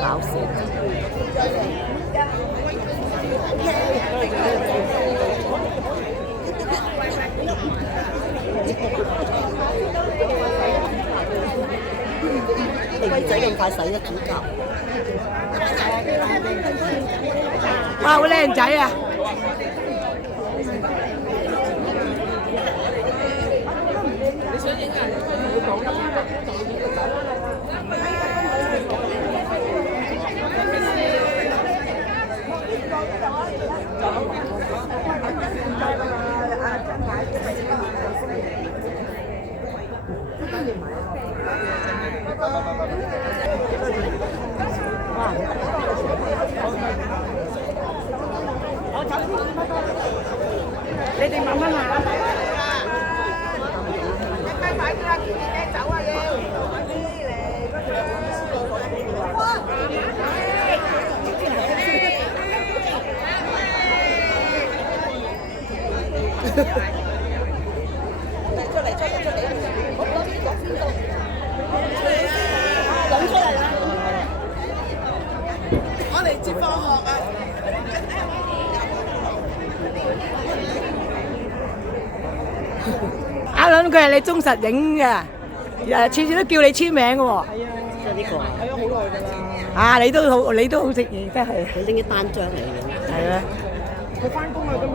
搞笑。雞仔咁快洗得煮甲，哇！好靚仔啊！你哋慢慢行。快啲啦，你走啊要。出嚟，好攞邊度？諗出嚟啦！我嚟接放學啊！阿倫佢係你忠實影嘅，次次都叫你簽名嘅喎。係啊，即係呢個。睇咗好耐㗎啦。啊，你都好識影，真係。佢拎啲單張嚟影。係咩？佢翻工啊今日。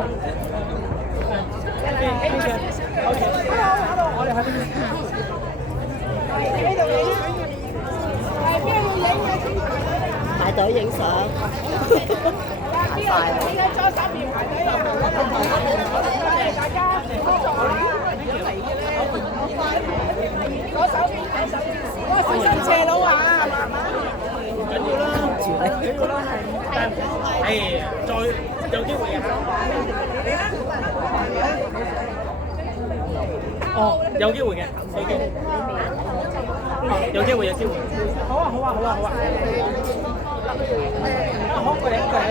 Hello，我哋喺邊度？喺呢度影。係邊度影啊？排隊影相。排晒啦。左手邊排隊啊！大家多謝啦。左手邊，小心斜路啊！緊要啦，緊要啦，係，再有機會啊！哦，有機會嘅，有機會。哦，有機會，有機會。好啊，好啊，好啊，好啊。好嘅，好嘅。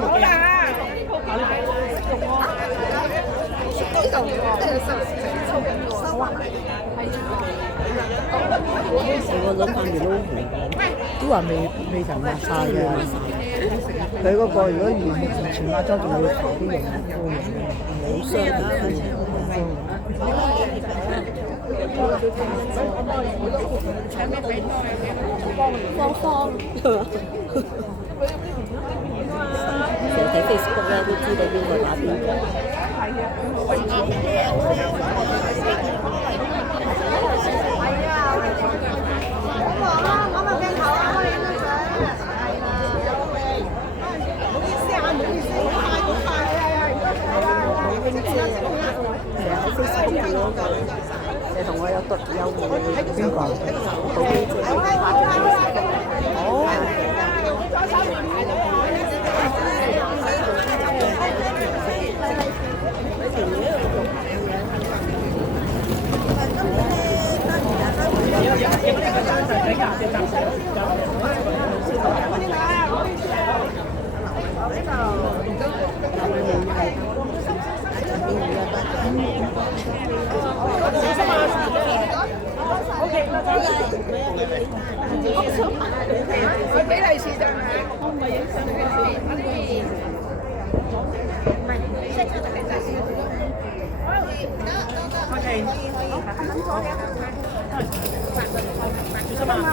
好啦。我諗下面都話未曾抹晒嘅，佢嗰個如果完全抹咗，仲要搽啲用膏嘅，好傷啊！方成日睇 Facebook 咧，都知道邊個打邊個。你同我有讀有邊個？佢俾利是咋嘛？我唔係影相嘅事，我呢邊。唔係，即係就係利是。OK。小心啊！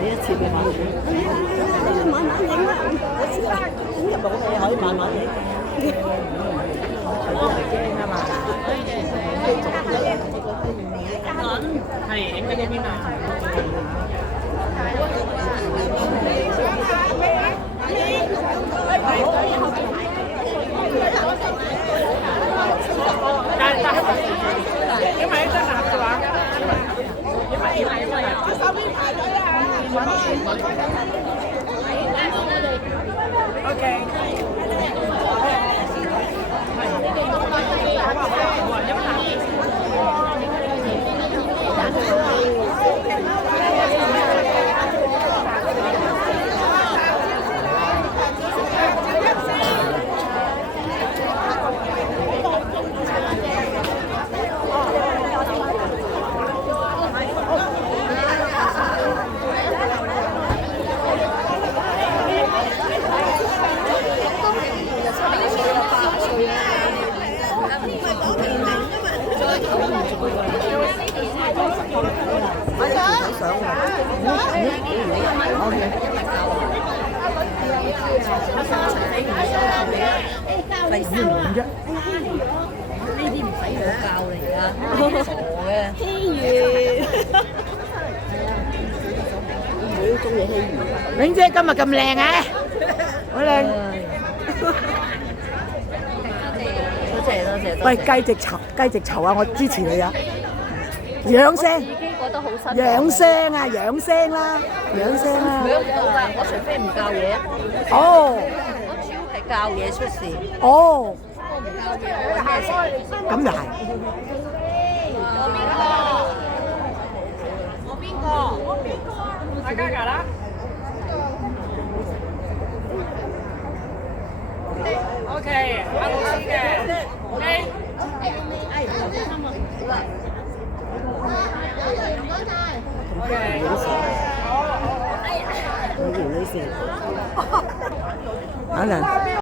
你一次俾慢慢影啦，我知啦，影入到你可以慢慢影。驚啊嘛！係影緊呢邊啊！因為一張立嘅話，手邊排隊啊！OK。好啊，相喎。費事換啫。呢啲唔使我教嚟㗎，傻嘅。希魚。我好中意希魚。玲姐今日咁靚啊！好靚。多謝多謝。喂，雞翼籌啊！我支持你啊！養聲，已經覺得好辛苦。養聲啊！養聲啦，養聲啦。養唔到㗎，我除非唔教嘢。哦。我主要係教嘢出事。哦。我唔教嘢，我揾咩食？咁又係。我邊個？大家㗎啦。OK，阿老師嘅。OK。好。可能。